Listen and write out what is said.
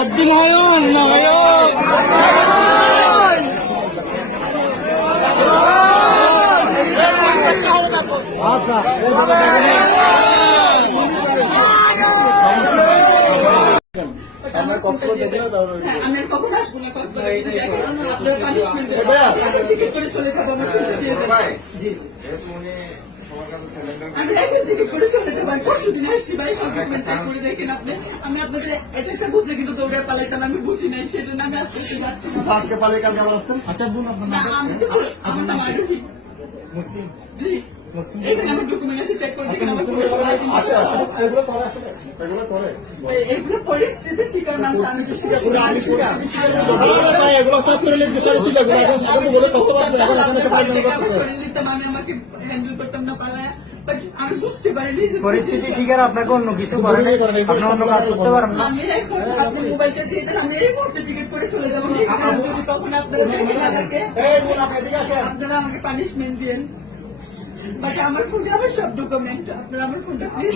বদ্দিন নয়ন নয়ন আচ্ছা আমি কখন আসবো না আপনার পানিশমেন্ট টিকিট করে চলে যাবো আমার আমি এখন টিকিট করে চলে যাবো আমি পরশু দিন আসছি ভাই সব ডকুমেন্ট চেক করে দেখেন আপনি আমি আপনাদের এটা বুঝতে কিন্তু দৌড়ে পালাইতাম আমি বুঝি নাই সেজন্য আমি আসতে পারছি না আজকে পালাই কালকে আবার আসতেন। আচ্ছা বোন আমার নাম আরোহী মুসলিম জি এখানে আমার ডকুমেন্ট আছে চেক করে দেখেন আমার এগুলো করে আসলে এগুলো করে এগুলো পরিস্থিতিতে শিকার নাম আমি তো শিকার করি আমি শিকার এগুলো সব করে বিষয় ছিল এখন বলে কত পারবে এখন এখানে সবাই আমি আমাকে হ্যান্ডেল করতাম না পালায় বাট আমি বুঝতে পারিনি পরিস্থিতি শিকার আপনাকে অন্য কিছু করেন আপনি অন্য কাজ করতে পারেন না। আমি এখন আপনি মোবাইলটা দিয়ে দেন আমি এই মুহূর্তে টিকিট করে চলে যাবো যদি তখন আপনারা দেখে না থাকে আপনারা আমাকে পানিশমেন্ট দিন বাট আমার ফোনে আমার সব ডকুমেন্ট আপনারা আমার ফোনটা প্লিজ